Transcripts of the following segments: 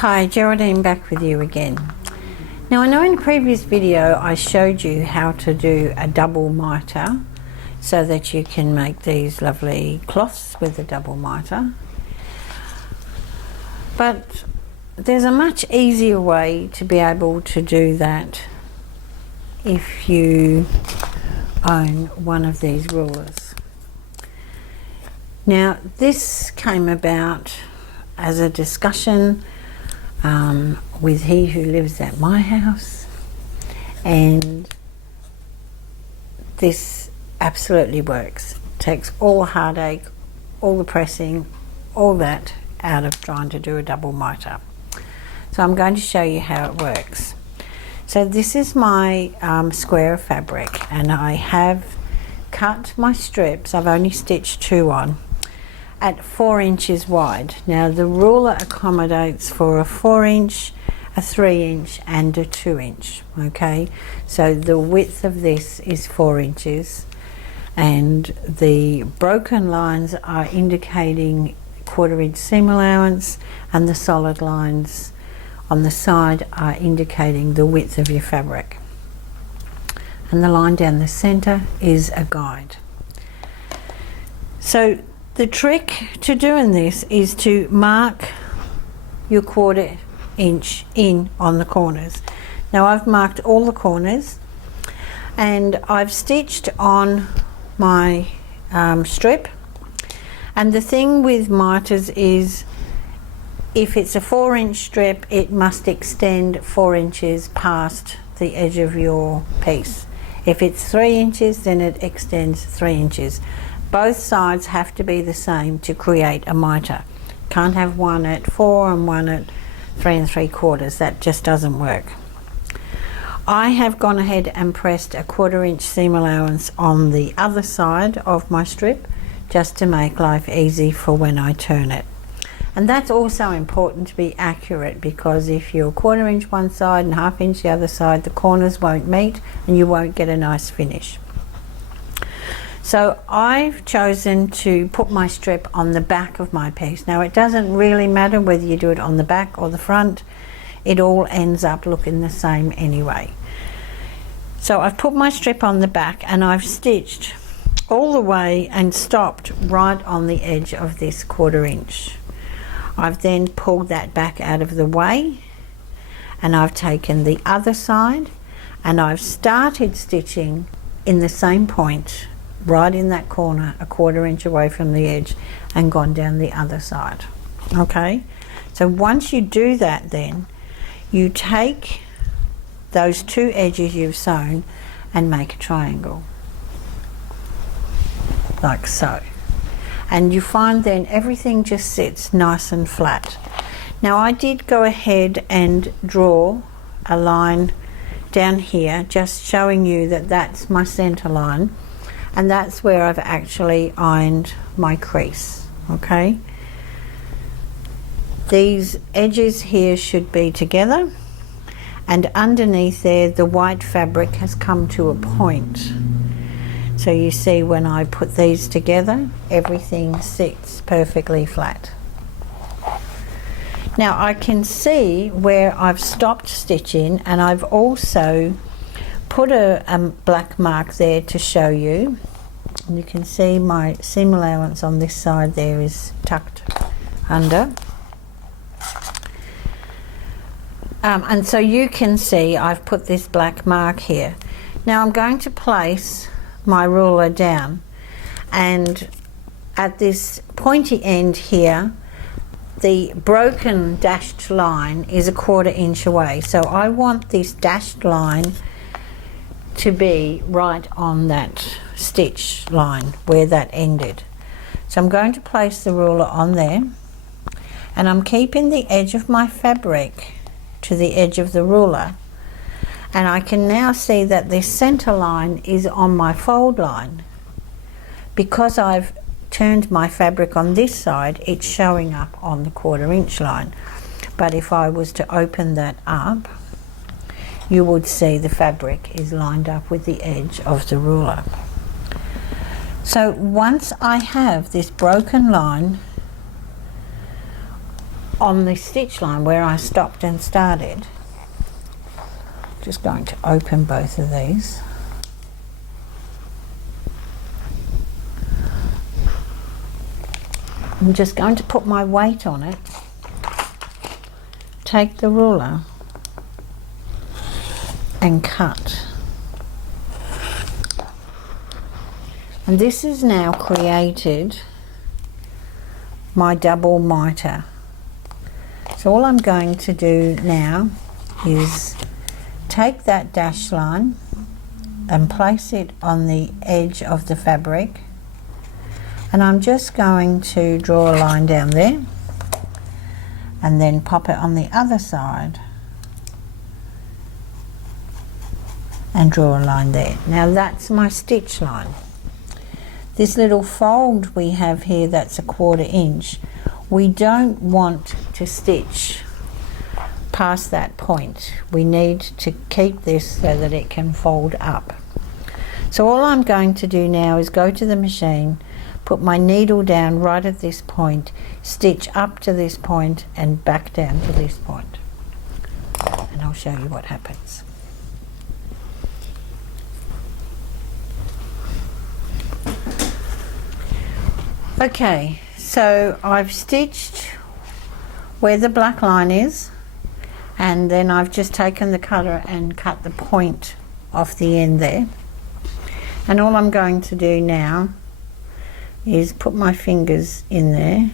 Hi, Geraldine back with you again. Now I know in a previous video I showed you how to do a double mitre so that you can make these lovely cloths with a double mitre, but there's a much easier way to be able to do that if you own one of these rulers. Now this came about as a discussion with he who lives at my house, and this absolutely works. Takes all the heartache, all the pressing, all that out of trying to do a double mitre. So I'm going to show you how it works. So this is my square of fabric, and I have cut my strips. I've only stitched 2 on at 4 inches wide. Now the ruler accommodates for a 4 inch, a 3 inch and a 2 inch. Okay, so the width of this is 4 inches, and the broken lines are indicating 1/4 inch seam allowance, and the solid lines on the side are indicating the width of your fabric, and the line down the center is a guide. So the trick to doing this is to mark your 1/4 inch in on the corners. Now I've marked all the corners, and I've stitched on my strip. And the thing with mitres is, if it's a 4 inch strip, it must extend 4 inches past the edge of your piece. If it's 3 inches, then it extends 3 inches. Both sides have to be the same to create a mitre. Can't have one at 4 and one at 3 3/4. That just doesn't work. I have gone ahead and pressed a 1/4 inch seam allowance on the other side of my strip, just to make life easy for when I turn it. And that's also important to be accurate, because if you're 1/4 inch one side and 1/2 inch the other side, the corners won't meet and you won't get a nice finish. So I've chosen to put my strip on the back of my piece. Now it doesn't really matter whether you do it on the back or the front, it all ends up looking the same anyway. So I've put my strip on the back, and I've stitched all the way and stopped right on the edge of this 1/4 inch. I've then pulled that back out of the way, and I've taken the other side and I've started stitching in the same point, right in that corner, a 1/4 inch away from the edge, and gone down the other side. Okay, so once you do that, then you take those 2 edges you've sewn and make a triangle like so, and you find then everything just sits nice and flat. Now I did go ahead and draw a line down here, just showing you that that's my center line, and that's where I've actually ironed my crease. Okay, these edges here should be together, and underneath there the white fabric has come to a point. So you see, when I put these together, everything sits perfectly flat. Now I can see where I've stopped stitching, and I've also put a black mark there to show you. You can see my seam allowance on this side there is tucked under. And so you can see I've put this black mark here. Now I'm going to place my ruler down, and at this pointy end here, the broken dashed line is a 1/4 inch away. So I want this dashed line to be right on that stitch line where that ended. So I'm going to place the ruler on there, and I'm keeping the edge of my fabric to the edge of the ruler, and I can now see that this center line is on my fold line. Because I've turned my fabric on this side, it's showing up on the 1/4 inch line. But if I was to open that up, you would see the fabric is lined up with the edge of the ruler. So once I have this broken line on the stitch line where I stopped and started. Just going to open both of these. I'm just going to put my weight on it, take the ruler and cut. And this has now created my double mitre. So all I'm going to do now is take that dash line and place it on the edge of the fabric, and I'm just going to draw a line down there and then pop it on the other side and draw a line there. Now that's my stitch line. This little fold we have here, that's a 1/4 inch. We don't want to stitch past that point. We need to keep this so that it can fold up. So all I'm going to do now is go to the machine, put my needle down right at this point, stitch up to this point and back down to this point. And I'll show you what happens. Okay, so I've stitched where the black line is, and then I've just taken the cutter and cut the point off the end there. And all I'm going to do now is put my fingers in there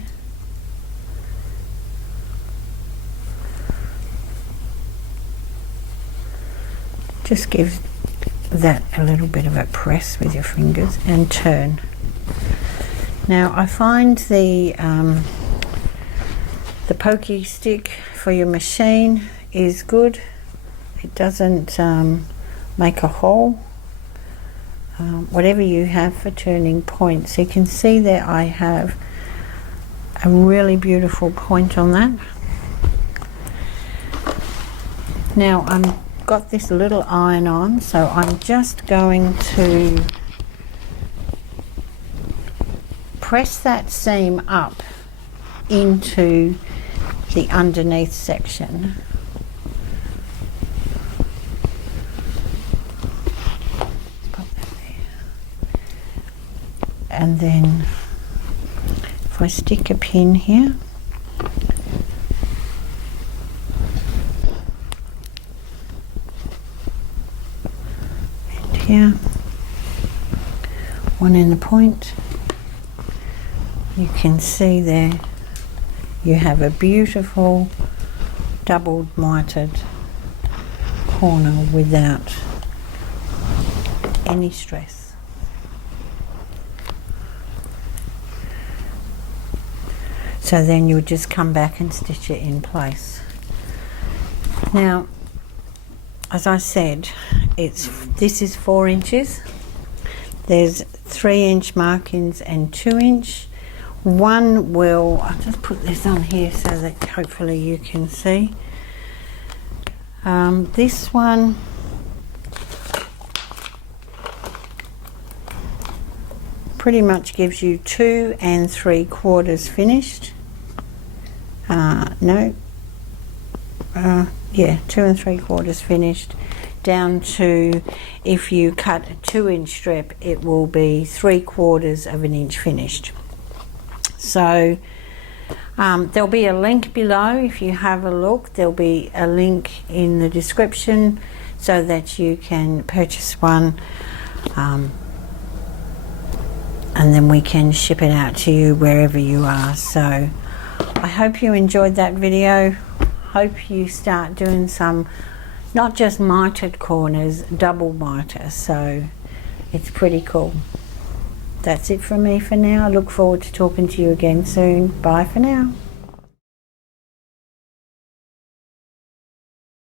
just give that a little bit of a press with your fingers and turn. Now I find the pokey stick for your machine is good. It doesn't make a hole. Whatever you have for turning points. So you can see there I have a really beautiful point on that. Now I've got this little iron on, so I'm just going to press that seam up into the underneath section. And then if I stick a pin here, and here, one in the point, you can see there you have a beautiful double mitered corner without any stress. So then you'll just come back and stitch it in place. Now, as I said, this is 4 inches. There's 3-inch markings and 2-inch. One will, I'll just put this on here so that hopefully you can see. This one pretty much gives you 2 3/4 finished. Yeah, 2 3/4 finished, down to, if you cut a 2-inch strip, it will be 3/4 of an inch finished. So there'll be a link below. If you have a look, there'll be a link in the description so that you can purchase one, and then we can ship it out to you wherever you are. So I hope you enjoyed that video. Hope you start doing some, not just mitered corners, double mitre. So it's pretty cool. That's it from me for now. I look forward to talking to you again soon. Bye for now.